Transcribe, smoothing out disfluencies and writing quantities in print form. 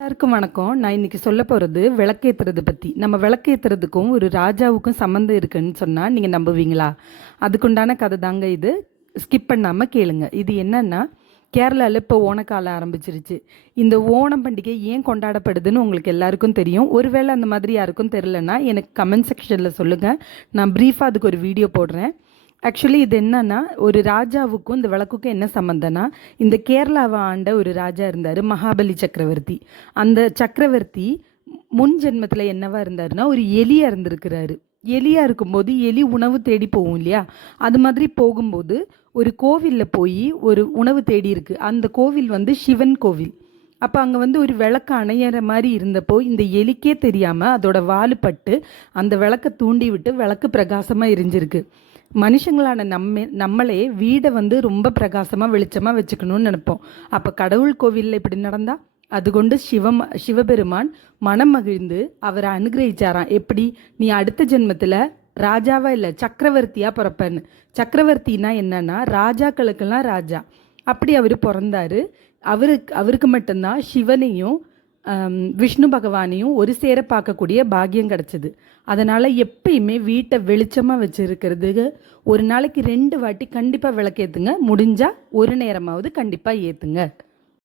எல்லாருக்கும் வணக்கம். நான் இன்னைக்கு சொல்ல போகிறது விளக்கேற்றுறது பற்றி. நம்ம விளக்கேற்றுறதுக்கும் ஒரு ராஜாவுக்கும் சம்மந்தம் இருக்குன்னு சொன்னால் நீங்கள் நம்புவீங்களா? அதுக்குண்டான கதை தாங்க இது. ஸ்கிப் பண்ணாமல் கேளுங்க. இது என்னன்னா, கேரளாவில் இப்போ ஓணக்காலம் ஆரம்பிச்சிருச்சு. இந்த ஓணம் பண்டிகை ஏன் கொண்டாடப்படுதுன்னு உங்களுக்கு எல்லாருக்கும் தெரியும். ஒருவேளை அந்த மாதிரி யாருக்கும் தெரிலன்னா எனக்கு கமெண்ட் செக்ஷனில் சொல்லுங்கள். நான் ப்ரீஃபாக அதுக்கு ஒரு வீடியோ போடுறேன். ஆக்சுவலி இது என்னன்னா, ஒரு ராஜாவுக்கும் இந்த விளக்குக்கும் என்ன சம்மந்தம்னா, இந்த கேரளாவை ஆண்ட ஒரு ராஜா இருந்தார், மகாபலி சக்கரவர்த்தி. அந்த சக்கரவர்த்தி முன் ஜென்மத்தில் என்னவா இருந்தாருன்னா, ஒரு எலியாக இருந்திருக்கிறாரு. எலியாக இருக்கும்போது எலி உணவு தேடி போகும் இல்லையா, அது மாதிரி போகும்போது ஒரு கோவிலில் போய் ஒரு உணவு தேடி இருக்கு. அந்த கோவில் வந்து சிவன் கோவில். அப்போ அங்கே ஒரு விளக்கு அணையிற மாதிரி இருந்தப்போ இந்த எலிக்கே தெரியாமல் அதோட வாலு பட்டு அந்த விளக்கை தூண்டி விட்டு விளக்கு பிரகாசமாக எரிஞ்சிருக்கு. மனுஷங்களான நம்மளே வீடை ரொம்ப பிரகாசமாக வெளிச்சமாக வச்சுக்கணும்னு நினைப்போம். அப்போ கடவுள் கோவிலில் இப்படி நடந்தால் அது கொண்டு சிவபெருமான் மனம் மகிழ்ந்து அவரை அனுகிரகிச்சாராம். எப்படி, நீ அடுத்த ஜென்மத்தில் ராஜாவா இல்லை சக்கரவர்த்தியாக பிறப்பேன்னு. சக்கரவர்த்தினா என்னன்னா ராஜாக்களுக்கெல்லாம் ராஜா. அப்படி அவர் பிறந்தாரு. அவருக்கு மட்டும்தான் சிவனையும் விஷ்ணு பகவானையும் ஒரு சேர பார்க்கக்கூடிய பாக்கியம் கிடச்சிது. அதனால் எப்பயுமே வீட்டை வெளிச்சமாக வச்சுருக்கிறதுக்கு ஒரு நாளைக்கு 2 வாட்டி கண்டிப்பாக விளக்கேற்றுங்க. முடிஞ்சால் ஒரு நேரமாவது கண்டிப்பாக ஏற்றுங்க.